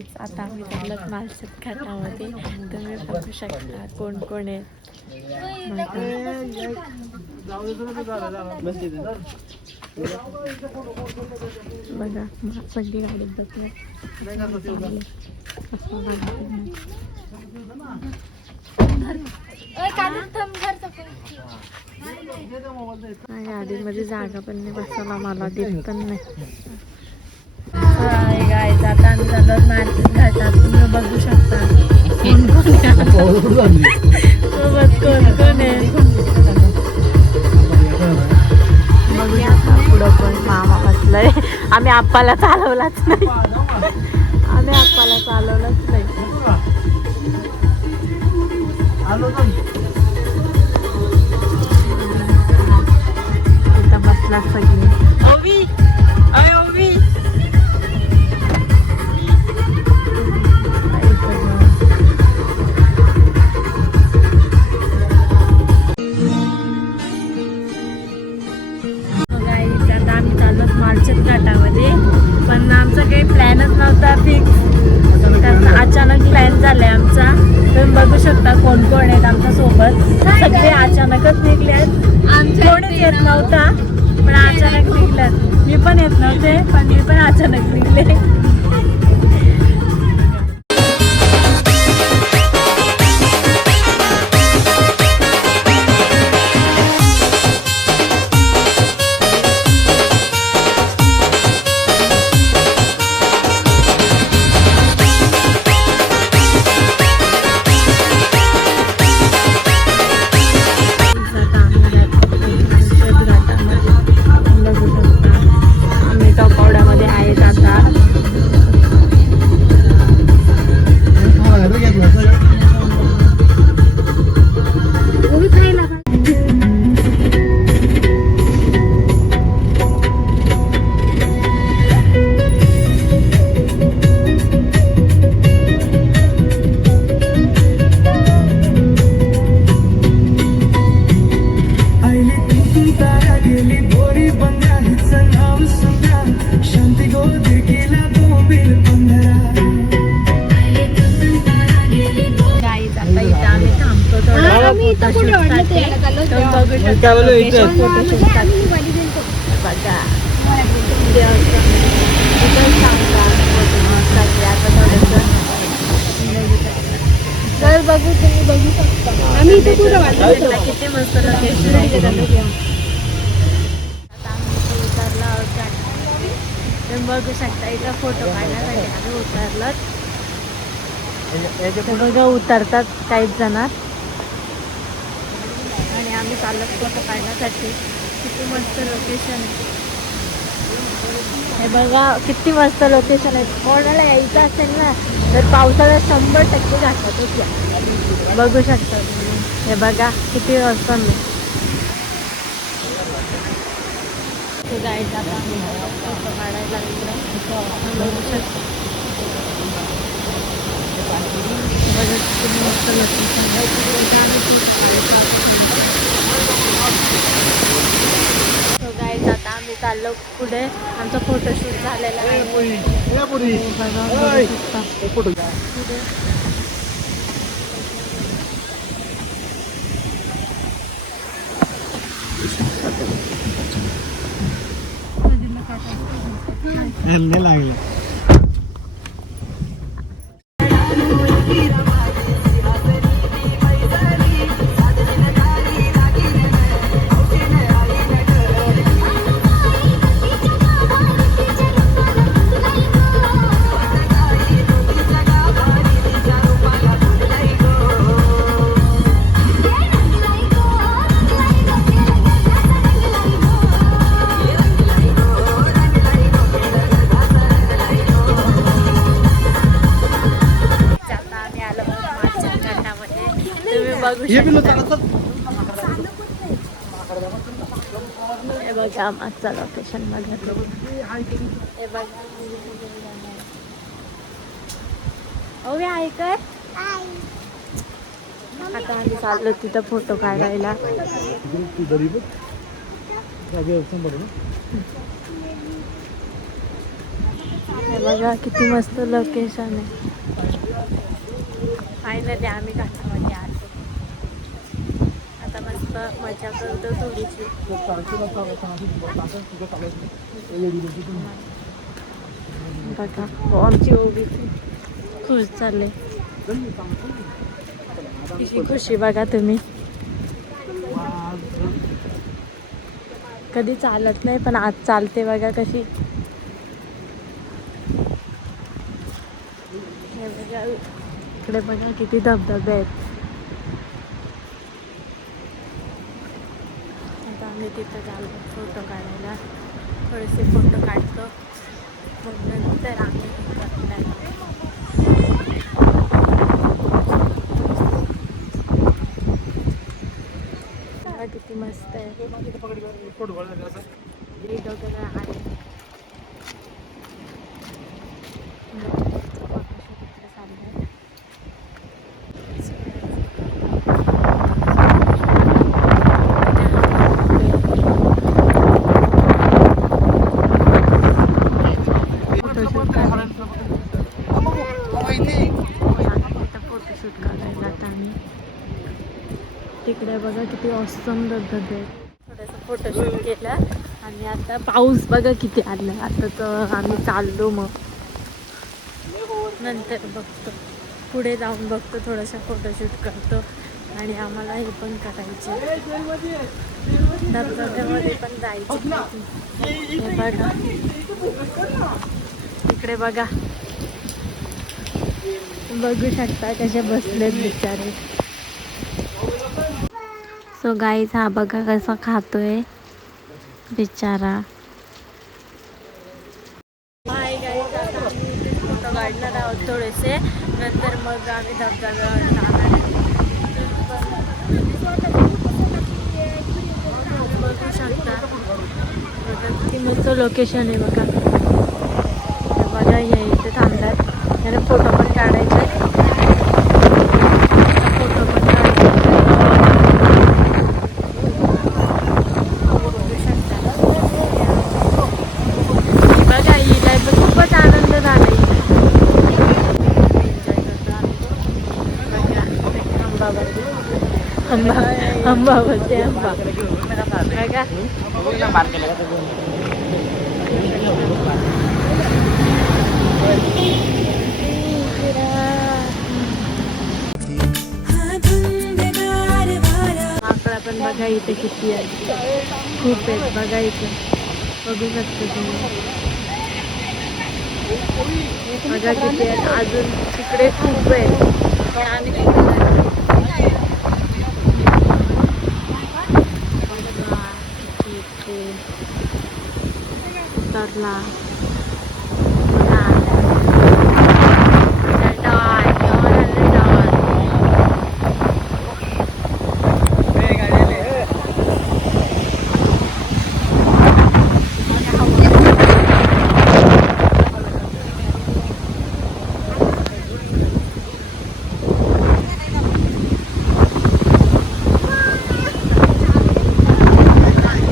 Guys आता आम्ही चाललोत मालशेत घाटामध्ये. तुम्ही बघू शकता कोण कोण आहे. बघा सगळी गाडीत बसले. गाडीमध्ये जागा पण नाही बसायला, मला देत पण नाही. गाईज आता आम्ही चाललो मालशेत घाटात. तुम्ही बघू शकता कोण कोण सोबत कोण कोण आहे. बघू शकता पुढं पण मामा बसलाय. आम्ही आप्पाला चालवलाच नाही. इथं बसला सगळे. मालशेत घाटामध्ये. पण आमचा काही प्लॅनच नव्हता फिक्स, अचानक प्लॅन झालाय आमचा. तुम्ही बघू शकता कोण कोण आहेत आमच्या सोबत. सगळे अचानकच निघलेत. कोणीच येत नव्हता पण अचानक निघल्यात. मी पण येत नव्हते पण मी पण अचानक निघले. बघू तुम्ही बघू शकता आम्ही इथे पुढे किती मस्त लोकेशन आहे. उतरला तुम्ही बघू शकता. इथं फोटो काढण्यासाठी आम्ही उतरलात. बघा उतरतात काहीच जण आणि आम्ही चाललो फोटो काढण्यासाठी. किती मस्त लोकेशन आहे हे बघा. किती मस्त लोकेशन आहे. कोणाला यायचं असेल ना तर पावसाळ्यात 100% घाटातच या. बघू शकता तुम्ही. हे बघा किती मस्त जायचं. आता फोटो काढायला बघू शकता. बघा किती मस्त लोकेशन. गाईज आता आम्ही चाललो पुढे. आमचा फोटोशूट झालेला आहे. लागले बघू शकता. हे बघा मागचा लोकेशन मध्ये. हे बघा ओके ऐकर. आता आम्ही चाललो तिथं फोटो काढायला. हे बघा किती मस्त लोकेशन आहे. फायनली आम्ही घाटामध्ये आलो. आता मस्त मजा करतो थोडीशी. बघा आमची ओबीसी खुश चालले. किती खुशी बघा तुम्ही. कधी चालत नाही पण आज चालते बघा कशी. हे बघा इकडे बघा किती धबधबे आहेत. आता आम्ही तिथं चाललो फोटो काढायला. थोडेसे फोटो काढतो मग नंतर आम्ही किती मस्त आहे. फोटोशूट करायला आता आम्ही तिकडे बघा किती ऑसम धबधबे आहेत. थोडंसं फोटोशूट केलं आणि आता पाऊस बघा किती आला. आता तर आम्ही चाललो मग नंतर बघतो पुढे जाऊन बघतो थोडंसं फोटोशूट करतो. आणि आम्हाला हे पण करायचं धबधब्यामध्ये पण जायचं. हे बघा इकडे बघा बघू शकता कसे बसलेत बिचारे. सो गाईज हा बघा कसा खातोय बिचारा. हाय गाईज आता आम्ही इथे फोटो काढणार आहोत थोडेसे. नंतर मग आम्ही धबधब्यावर जाणार. बघू शकता किती मस्त लोकेशन आहे बघा. बघा हे इथे थांबतात त्याने फोटो पण काढायचे. फोटो पण बघा हिला खूपच आनंद झाला. आंबा बोलते आंबा बघा. माकडा पण बघा इथे किती आहे. खूप आहेत बघा इथे. बघू शकतो तुम्ही बघा किती आहेत. अजून तिकडे खूप आहेत पण आम्ही उतरला.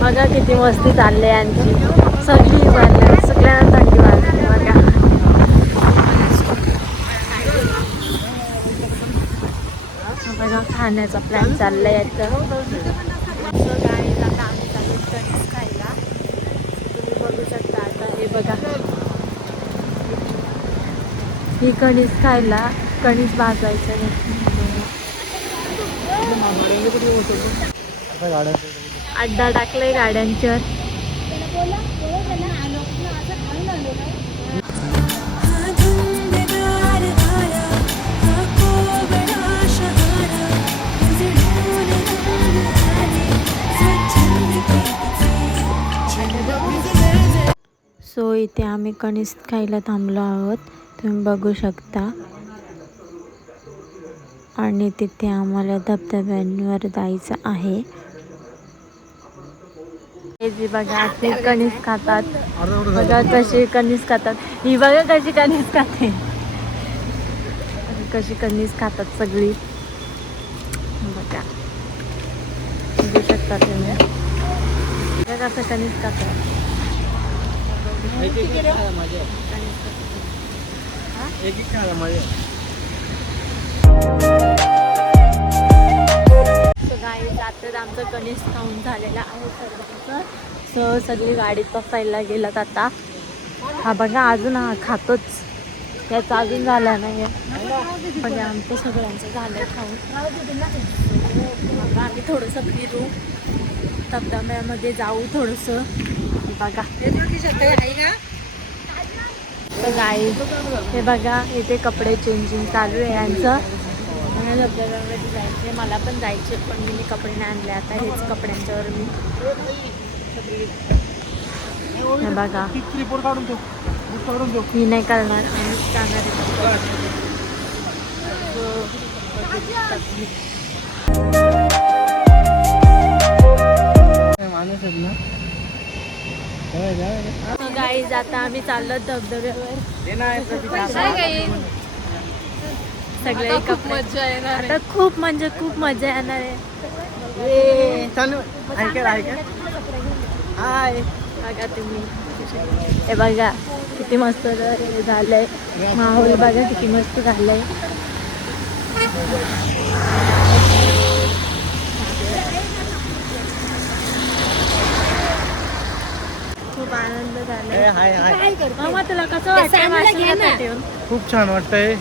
बघा किती मस्ती चालली यांची. सगळी वाजली सगळ्यांना थंडी वाजली बघा. बघा खाण्याचा प्लॅन चाललाय याचं. गाईज आता आम्ही चालू कणीस खायला. तुम्ही बघू शकता आता हे बघा ही कणीस खायला. कणीस भाजायचं अड्डा टाकलाय गाड्यांच्यावर. सो इथे आम्ही कणीस खायला थांबलो आहोत तुम्ही बघू शकता. आणि तिथे आम्हाला धबधब्यांवर जायचं आहे. हे बघा ते कणीस खातात. बघा कशी कणीस खातात. ही बघा कशी कणीस खाते. कशी कणीस खातात सगळी बघा. बघू शकता तुम्ही बघा कसं कणीस खातात. एक एक खायला मजा. जातात आमचं गणेश खाऊन झालेलं आहे सर्वांचं. सो सगळी गाडीत बसायला गेलात आता. हा बघा अजून हा खातोच, याचा अजून झाला नाही बघा. आमचं सगळ्यांचं झालं खाऊन. बघा आम्ही थोडंसं फिरू, धबधब्यामध्ये जाऊ थोडंसं. बघा तर गाई हे बघा, इथे कपडे चेंजिंग चालू आहे यांचं. मला धबधब्यामध्ये जायचे, मला पण जायचे, पण मी कपडे नाही आणले. आता हेच कपड्यांच्यावर मी हे बघा मी नाही करणार, आम्ही जाणार आहे. गाईज आता आम्ही चाललो धबधब्यावर. सगळे खूप मजा येणार, आता खूप म्हणजे खूप मजा येणार आहे. बघा तुम्ही, हे बघा किती मस्त झालंय माहोल, बघा किती मस्त झालंय. खूप आनंद झालाय. मामा तुला कसं वाटतंय? खूप छान वाटतंय.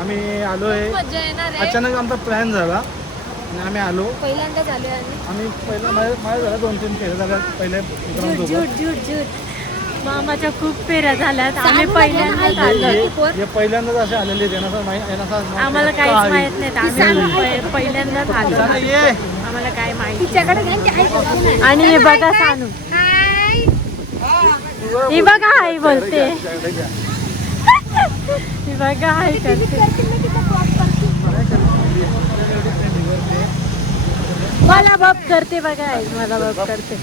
आम्ही आलोय, अचानक आमचा प्लॅन झाला आणि आम्ही आलो. पहिल्यांदाच आलोय आम्ही पहिला माझ्या झाला 2-3 फेऱ्या झाल्या पहिल्या मित्रांसोबत. मामाच्या खूप फेऱ्या झाल्यात, आम्ही पहिल्यांदाच आलो. पहिल्यांदाच असे आलेले आम्हाला काहीच माहित नाही, आम्ही पहिल्यांदाच आलो, आम्हाला काय माहिती. आणि हे बघा सानू, ही बघा आई बोलते, ही बघा आई करते, मला बप करते. बघा आई मला बप करते,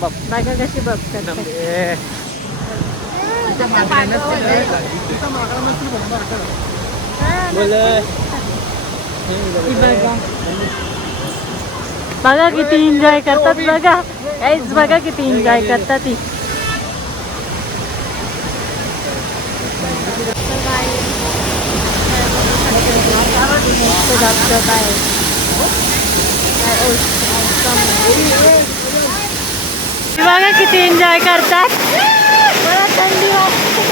बघा कशी बप करते. बघा किती एन्जॉय करतात, बघा गाईज बघा किती एन्जॉय करतात ती. बघा किती एन्जॉय करतात. मला थंडी वाजते,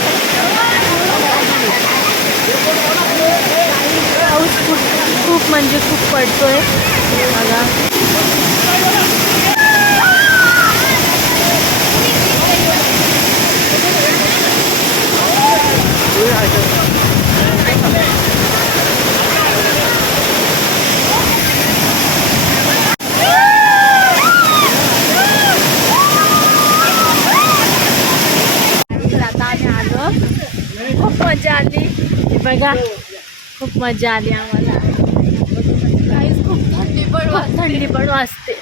पाऊस खूप म्हणजे खूप पडतोय बघा. खूप मजा आली बघा, खूप मजा आली आम्हाला. खूप थंडी पण वाजते.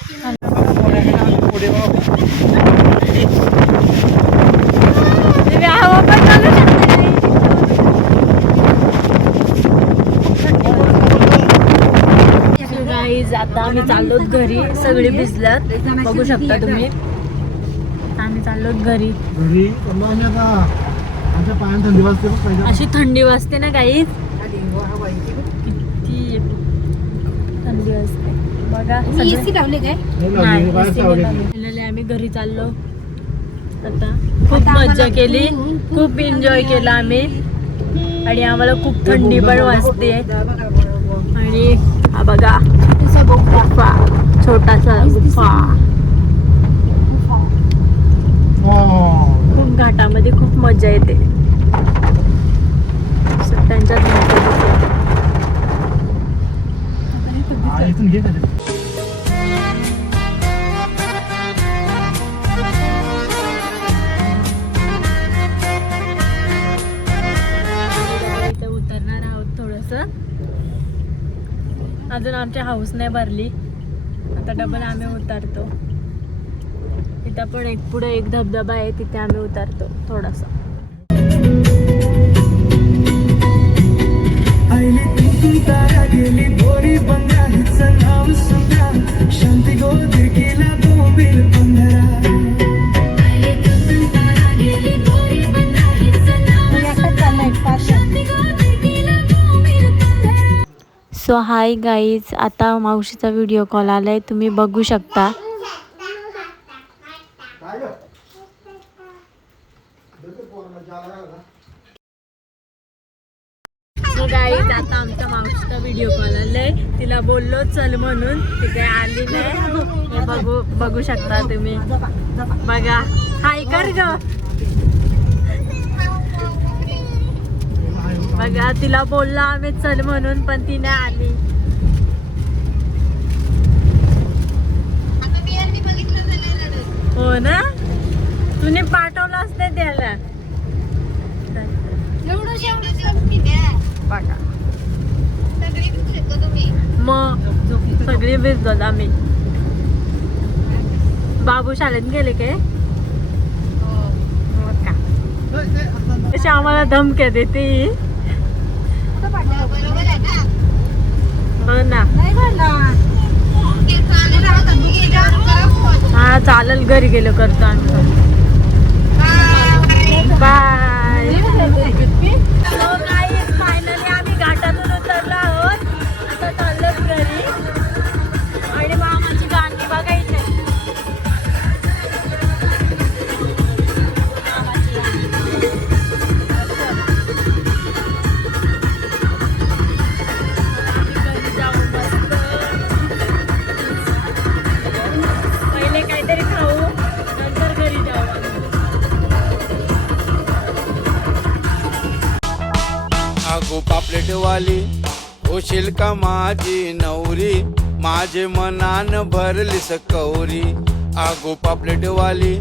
हवा पण चालू शकते. गाईज आता आम्ही चाललो घरी, सगळे भिजल्यात बघू शकता तुम्ही. आम्ही चाललो घरी. अशी थंडी वाजते ना गाईज, किती थंडी वाजते बघा. आम्ही घरी चाललो आता. खूप मजा केली, खूप एन्जॉय केला आम्ही, आणि आम्हाला खूप थंडी पण वाजते. आणि हा बघा गुफा, छोटासा गुफा, खूप घाटामध्ये खूप मजा येते. त्यांच्यात उतरणार आहोत थोडस. अजून आमची हाऊस नाही भरली, आता डबल आम्ही उतरतो. तिथं पण एक पुढे एक धबधबा आहे, तिथे आम्ही उतरतो थोडासा. सो हाय गाईज, आता मावशीचा व्हिडिओ कॉल आलाय, तुम्ही बघू शकता. सो गाईज, आता आमच्या मावशीचा व्हिडिओ कॉल आलाय. तिला बोललो चल म्हणून, ती काय आली नाही. हे बघू शकता तुम्ही. बघा, हाय कर ग. बघा, तिला बोललो आम्ही चल म्हणून, पण ती नाही आली. हो ना, तुम्ही पाठवलंच नाही त्याला. बघा मग सगळी भिजत आम्ही. बाबू शाळेत गेले काय? कशी आम्हाला धमक्या देते. हो ना. हा चालेल, घरी गेलो करतो आमचं. बाय. फायनली आम्ही घाटातून उतरलो आहोत. आता चाललो घरी आणि मामाची गाणी बघायची. पहिले काहीतरी खाऊ, नंतर घरी जाऊ. आगो पापलेटवाली होशील का माझी नवरी, माझे मनान भरलीस कौरी. आगो पापलेटवाली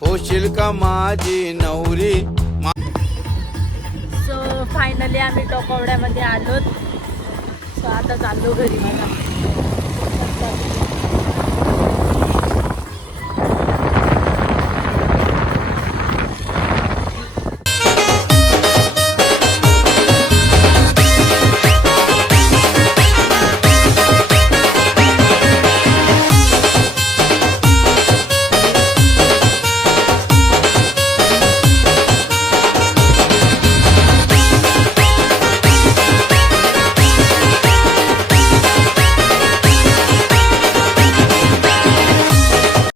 होशील का माझी नवरी. सो फायनली आम्ही टोकवड्यामध्ये आलोत. सो आता चाललो घरी. मला